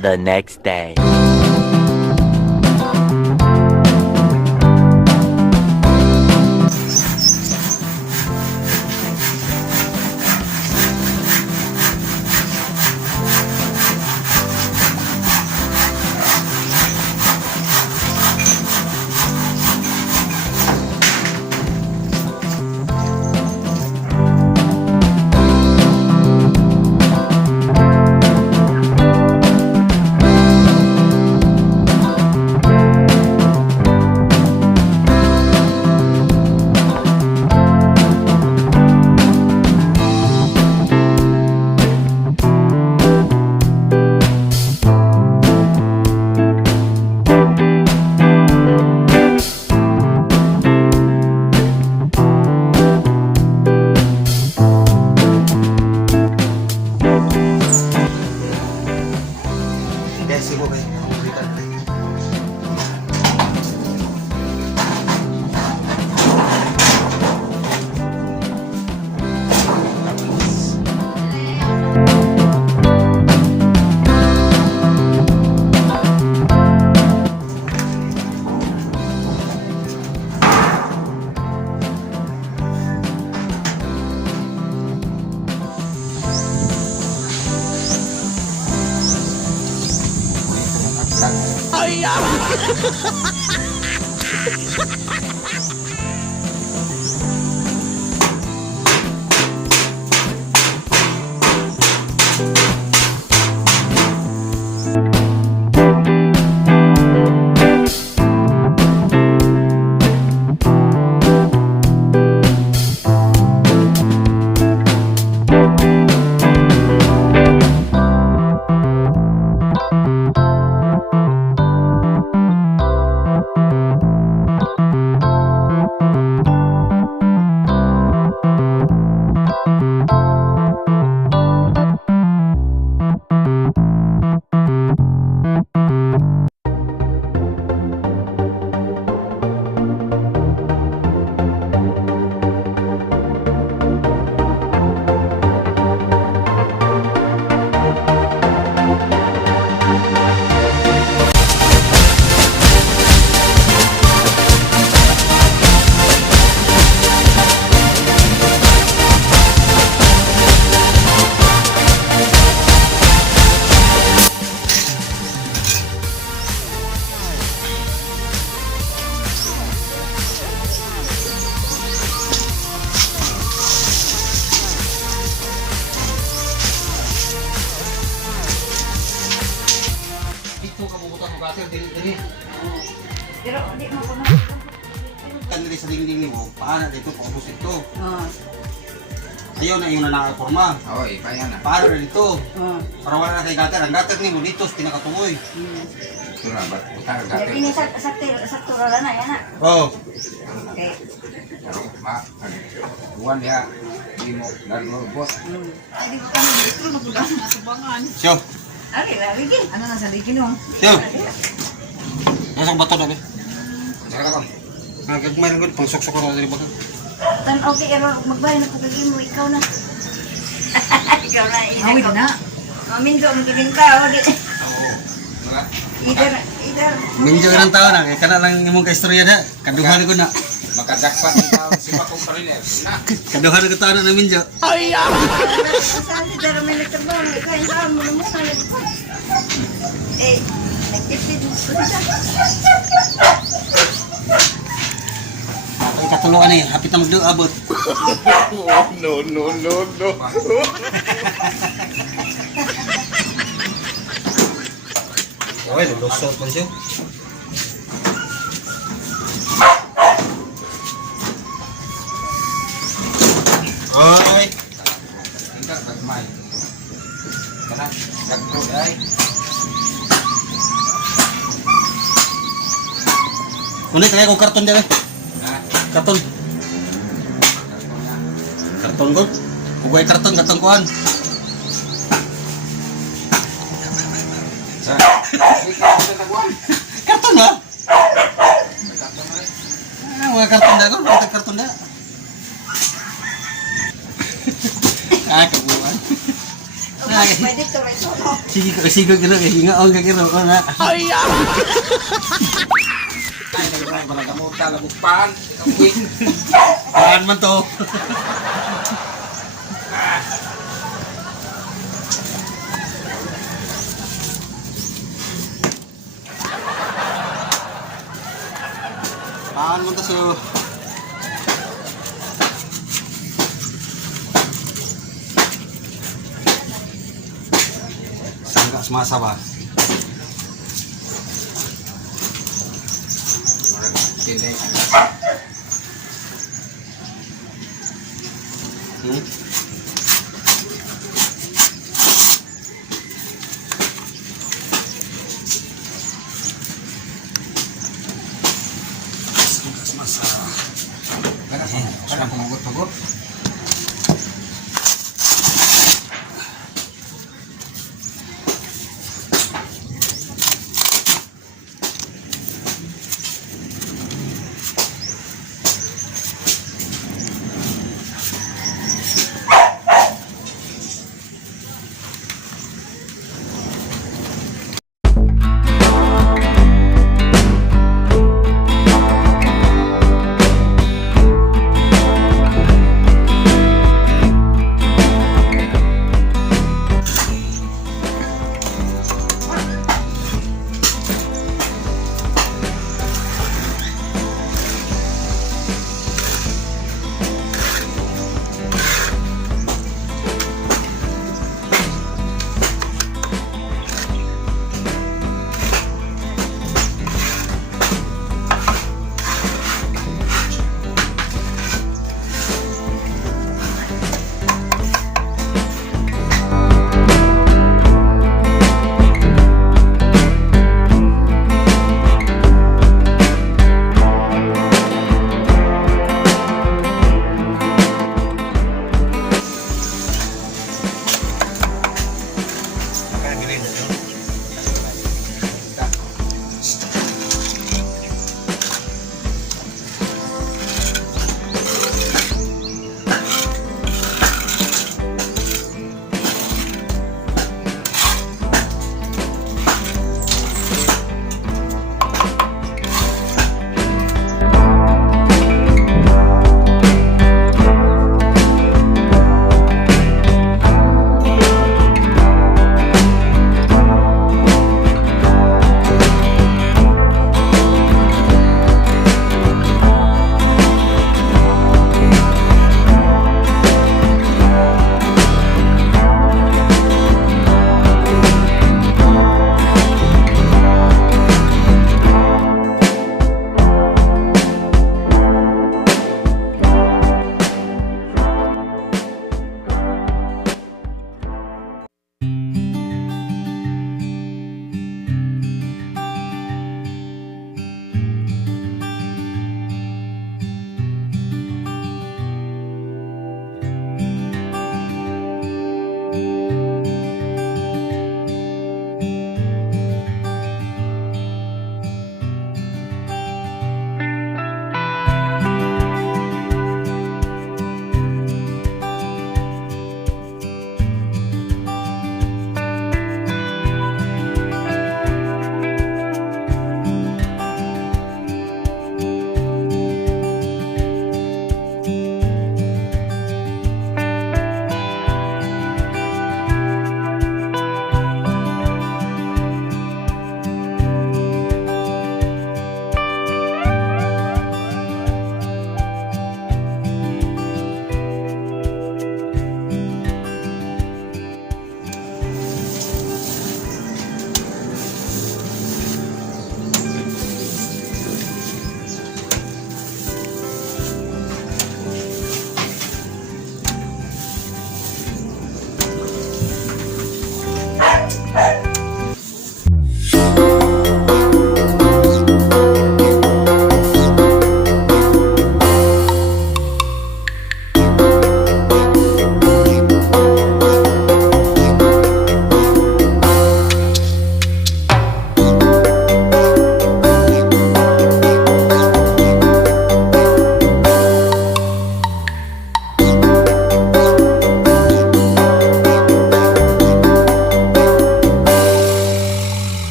the next day. Pero hindi mo ko na. Kan diri sa dingding mo, paano dito po abos ito? Ayaw na yung nanakaporma. Oo, ipayan na. Paano na dito? Para wala na kay gater. Ang gater ni mo dito, tinakatuloy. Ito na, ba't utang ang Jadi gatin? ini satu roda na yan na. Oo. Okay. Pero, buwan niya, hindi mo nalulubos. Hindi ko kami dito nagudang na sa bangan. Siyo. Lagi. Ano na sa ligi no? Siyo. Nasang bato na ba? Saka ka. Nagagmay na ko, pang suksok ko na dali bato. Tan okay, pero magbahay na pagkagin mo, ikaw na. Ikaw na, Awid na. Minto, magiging tao. Oo. Wala. Either. Minjo ka ng tao na, kaya ka na lang imong kaistorya na. Kaduhan ko na. Makadakpat ang tao si Pakong Pariner. Na. Kaduhan ko tao na minjo. Saan si Dara may nagtrabaho, ikaw yung tao mo na muna. Nagtipid mo siya. Ako ikatuluan eh, hapit na magdo-abot. No. Okay, lulusot man siya. Oy! Hindi, pagmay. Kana, nagpo ay. Kunin kaya ko karton dyan eh. Na. Karton. Karton ko. Kugay karton, karton kuhan. Sa. Sige, sa taguan. Karton ba? Nagkakto na rin. Mga karton dyan ko, mga karton dyan. Kabuan. Pwede to rin ito, no? Sige kiro kay hingaon ka kiro ko na. Ay, barang kamu talagupan. Wing. Paan man to. Paan man to so. Sangka semasa ba? Sini. Hmm? Sangka semasa. Kana pumugot-pugot.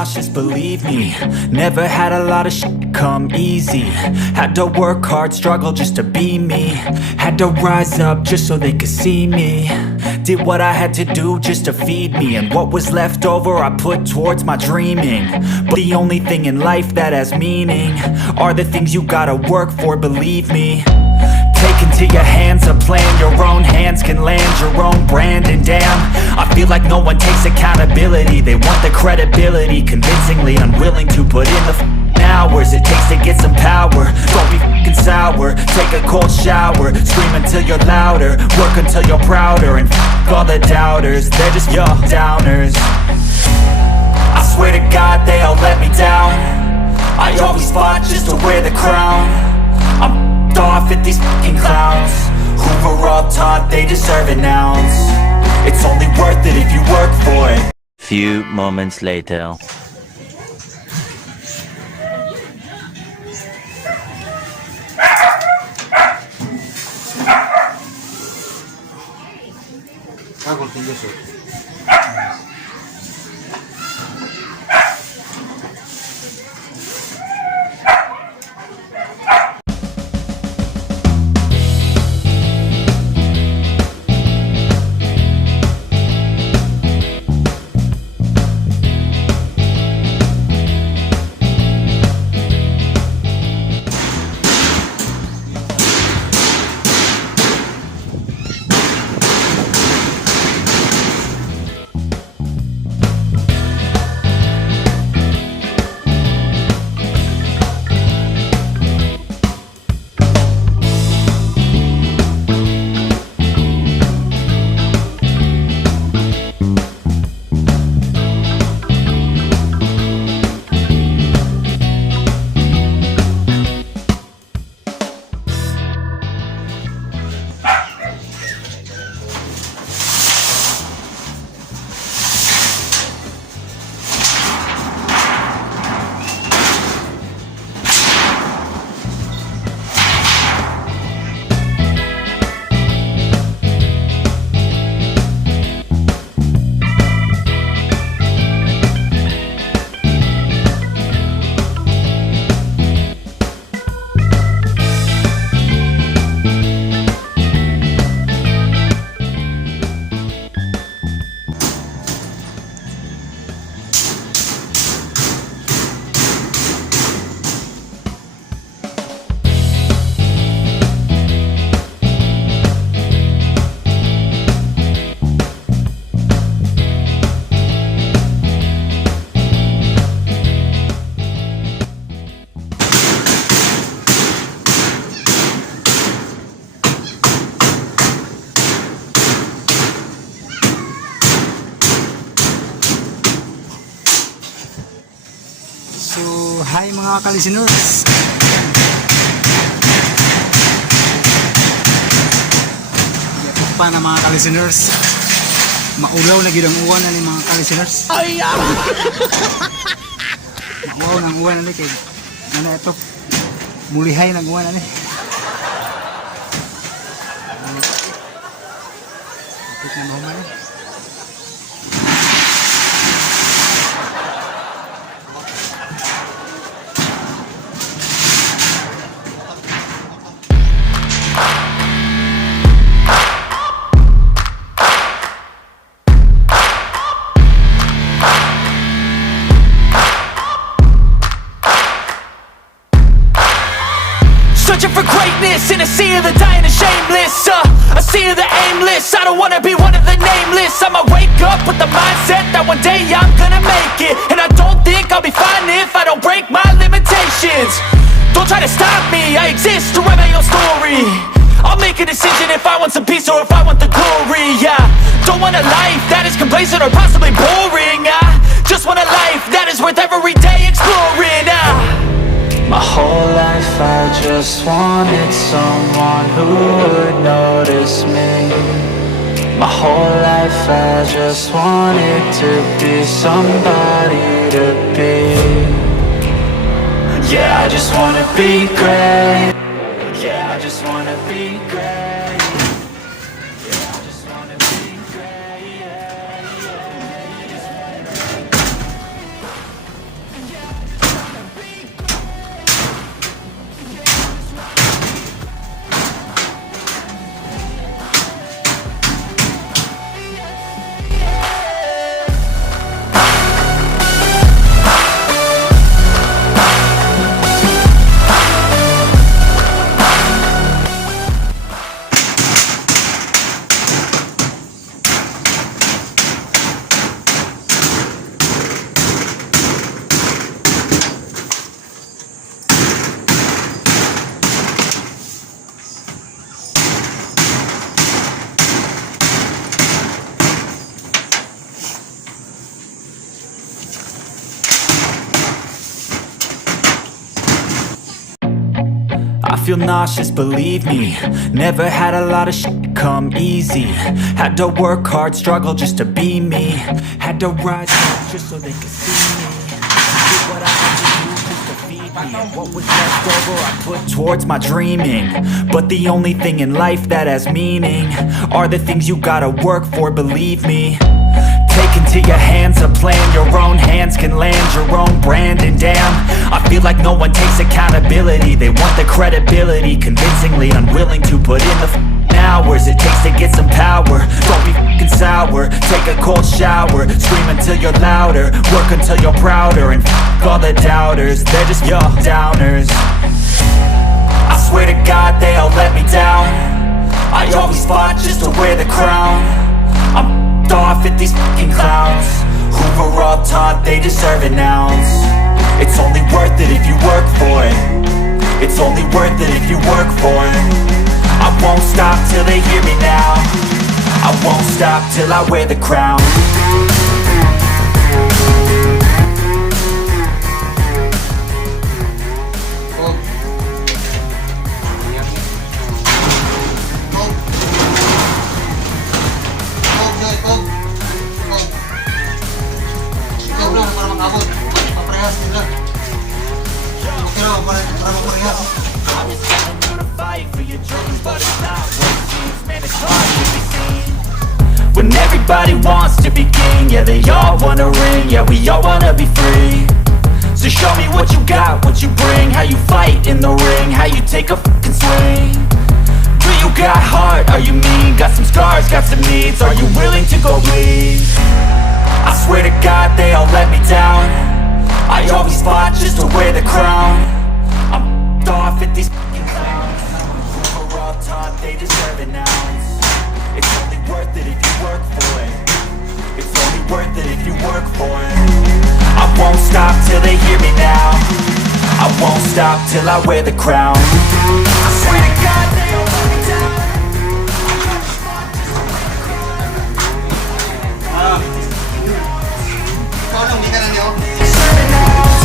cautious, believe me. Never had a lot of shit come easy. Had to work hard, struggle just to be me. Had to rise up just so they could see me. Did what I had to do just to feed me, and what was left over I put towards my dreaming. But the only thing in life that has meaning are the things you gotta work for, believe me. Take into your hands a plan, your own hands can land your own brand. And damn, I feel like no one takes accountability. They want the credibility, convincingly unwilling to put in the hours it takes to get some power. Don't be f***ing sour, take a cold shower. Scream until you're louder, work until you're prouder. And f*** all the doubters, they're just your downers. I swear to God they all let me down. I always fought just to wear the crown. I'm off at these fucking clowns who were all taught they deserve an ounce. It's only worth it if you work for it. Few moments later. Kagol si Diyos eh. So, hi mga ka-listeners. Yatok pa na mga ka-listeners. Maulaw na gidang uwan na ni mga ka-listeners. Ay! Mauwaw ng uwan na ni kay ano ito? Mulihay ng uwan na ni. Kapit na mahuman eh. Searching for greatness in a sea of the dying and shameless. A sea of the aimless. I don't wanna be one of the nameless. I'ma wake up with the mindset that one day I'm gonna make it. And I don't think I'll be fine if I don't break my limitations. Don't try to stop me, I exist to write my own story. I'll make a decision if I want some peace or if I want the glory. Yeah, don't want a life that is complacent or possibly boring. I just want a life that is worth every day exploring. My whole life I just wanted someone who would notice me. My whole life I just wanted to be somebody to be. Yeah, I just wanna be great. Yeah, I just wanna be great. Yeah, I just wanna be great. Yeah, yeah, yeah. feel nauseous, believe me. Never had a lot of shit come easy. Had to work hard, struggle just to be me. Had to rise up just so they could see me. Did what I had to do just to feed me. And what was left over I put towards my dreaming. But the only thing in life that has meaning are the things you gotta work for, believe me. Take into your hands a plan. Your own hands can land your own brand. And damn, I feel like no one takes accountability. They want the credibility, convincingly unwilling to put in the hours it takes to get some power. Don't be f***ing sour. Take a cold shower. Scream until you're louder. Work until you're prouder. And f*** all the doubters, they're just your downers. I swear to God they all let me down. I always fought just to wear the crown. I'm off at these fucking clowns who were all taught they deserve an ounce. It's only worth it if you work for it. It's only worth it if you work for it. I won't stop till they hear me now. I won't stop till I wear the crown. When everybody wants to be king, yeah, they all wanna ring, yeah, we all wanna be free. So show me what you got, what you bring, how you fight in the ring, how you take a fucking swing. Do you got heart, are you mean, got some scars, got some needs, are you willing to go bleed? I swear to God they all let me down. I always fought just to wear the crown. I'm off at these fucking clowns who are all taught they deserve an ounce. It's only worth it if you work for it. It's only worth it if you work for it. I won't stop till they hear me now. I won't stop till I wear the crown. I swear to God they all let me down. Deserve an ounce.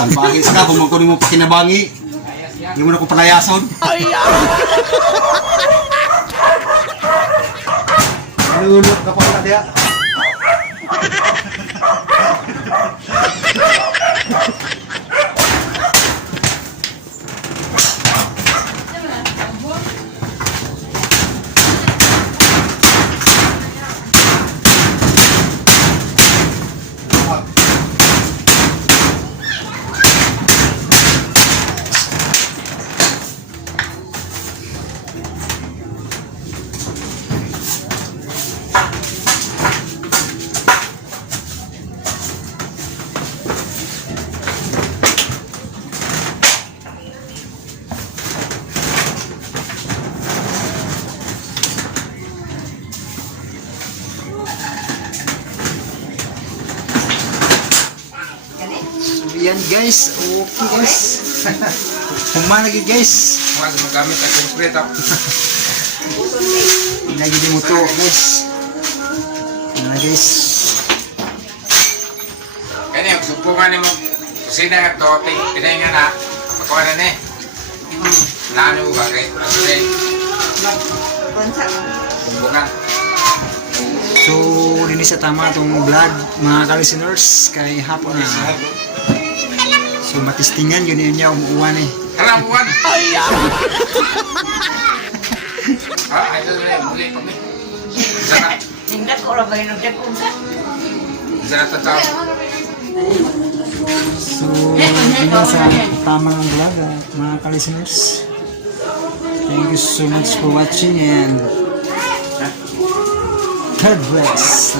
Salbahis ka, kung magkunin mo pakinabangi. Hindi mo na ko palayason. Nalulot ka pa na diya. Yan guys, okay guys. Humana lagi guys. Huwag magamit ang konkreto. Lagi di mo to guys. Yan guys. Kaya yung subukan mo, kusina nga ito, pinahinga na, makuha na eh. Naayo ba rin? Subukan. So, hindi sa tama itong vlog mga ka-listeners kay hapon na. So, matistingan yun niya umuuwan eh. Kalamuan! Ay! Ito na rin, muli kami. ra ba hinugdag unsa? Isa na tataw. So, yun na sa tamang vlog, mga ka-listeners. Thank you so much for watching and God bless.